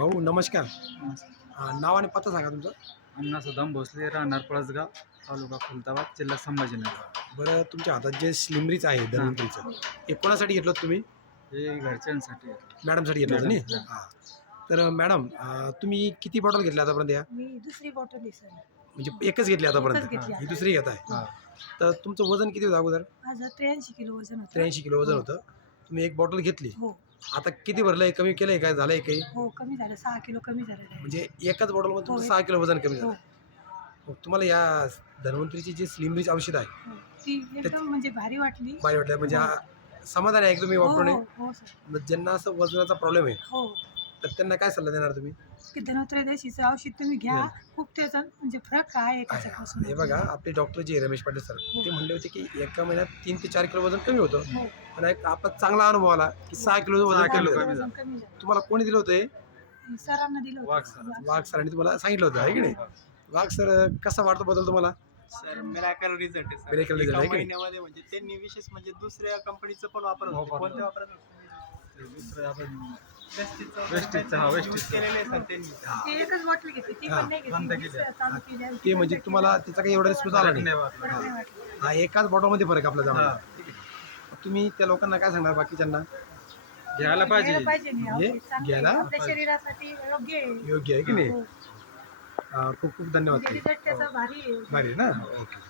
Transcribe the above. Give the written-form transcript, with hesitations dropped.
भाऊ नमस्कार. नाव आणि पत्ता सांगा तुमचं. अण्णा सदाम भोसले, राहणार पळसगाव, तालुका खुलताबाद, जिल्हा संभाजीनगर. बरं, तुमच्या हातात जे स्लिमरीच आहे धन्वंतरीचं, हे कोणासाठी घेतलं होतं तुम्ही? हे घरच्यांसाठी. मॅडमसाठी घेतलं होतं मॅडम, नाही? हां. तर मॅडम, तुम्ही किती बॉटल घेतल्या आतापर्यंत या? मी दुसरी बॉटल आहे सर. म्हणजे एकच घेतली आतापर्यंत? एकच घेतली ही आता. दुसरी घेत आहे. हां. तर तुमचं वजन किती होतं अगोदर? माझं 83 किलो वजन होतं. 83 किलो वजन होतं. तुम्ही एक बॉटल घेतली. हो आता किती भरलंय, कमी केलंय, काय झालंय काही? हो कमी झालं, 6 किलो कमी झालेलं आहे. म्हणजे एकाच बॉटलमध्ये तुमचं हो, 6 किलो वजन कमी हो झालं. मग तुम्हाला या धन्वंतरीची जी स्लिमरीच औषध आहे, हो ती एकदम म्हणजे भारी वाटली. बरं वाटलं म्हणजे हा समाधान आहे एकदम हो वापरून? हो हो सर. मग ज्यांना असं वजनाचा प्रॉब्लेम आहे हो तर त्यांना काय सल्ला देणार तुम्ही? की धनोत्रयोदशीचं औषध तुम्ही घ्या. खूप त्याचा म्हणजे फरक आहे त्याच्यापासून. हे बघा, आपले डॉक्टर जे रमेश पाटील सर, ते म्हणले होते की एका महिन्यात 3 ते 4 किलो वजन कमी होतं. हो पण एक आपला चांगला अनुभव आला की 6 किलो वजन 6 कमी किलो झालं. कमी वजन कमी झालं. तुम्हाला कोणी दिलं होतं हे? सरांना दिलं वाघ होतं. सर. वाघ सरांनी तुम्हाला सांगितलं होतं आहे की नाही? वाघ सर, कसा वाटतो बदल तुम्हाला? सर मिराकल रिझल्ट आहे सर. Miracle result आहे एका की? महिन्यामध्ये म्हणजे त्यांनी विशेष म्हणजे दुसऱ्या कंपनीचं पण वापरत होते. वापरलं. कोणते वापरत होते? दुसरं आपण वेस्टीजचं वेस्टीजचं, हा, use वेस्टीजचं. केलेलं आहे सर त्यांनी. ते एकच बॉटल घेतली, ती हां. पण नाही बंद घेतली. केली. चालू केली आणि ते म्हणजे बंद तुम्हाला केली. त्याचा काही एवढा रिस्पॉन्स आला नाही. फरक नाही वाटला. हा एकाच बॉटलमध्ये फरक आपला जाणार. हां. ठीक आहे. तुम्ही त्या लोकांना काय सांगणार बाकीच्यांना? घ्यायला पाहिजे. घ्यायला पाहिजे नाही, म्हणजे औषध चांगलं घ्यायला आहे. आपल्या शरीरासाठी योग्य आहे. योग्य आहे की नाही? हो. खूप खूप धन्यवाद. म्हणजे रिझल्ट त्याचा भारी आहे. भारी आहे ना? ओके.